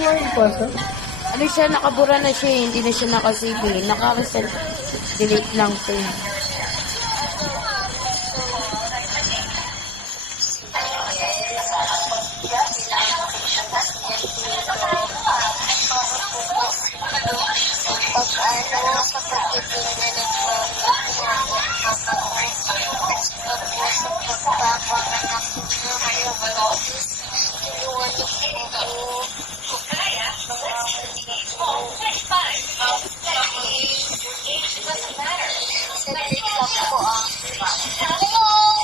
Ano siya, nakabura na siya, hindi na siya nakasave. Naka-reset. Delete lang siya.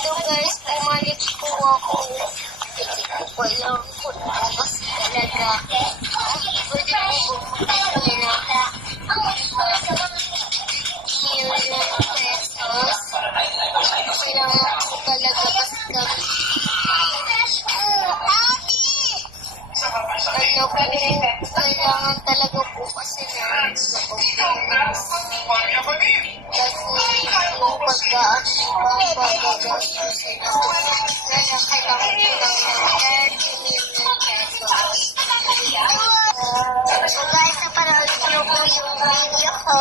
So guys, pumalit po ako. Walang po kasi talaga. Pwede po magpapila. Million pesos. Kailangan po talaga kasi kami. Ano po, kailangan talaga po kasi na yung pagkaan yung pagkagastusin ako. Kaya kailangan ko lang ng 30 million pesos. So guys, napanood niyo po yung video ko.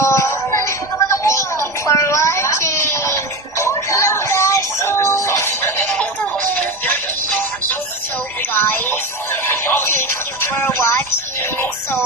Thank you for watching. So guys, thank you for watching. So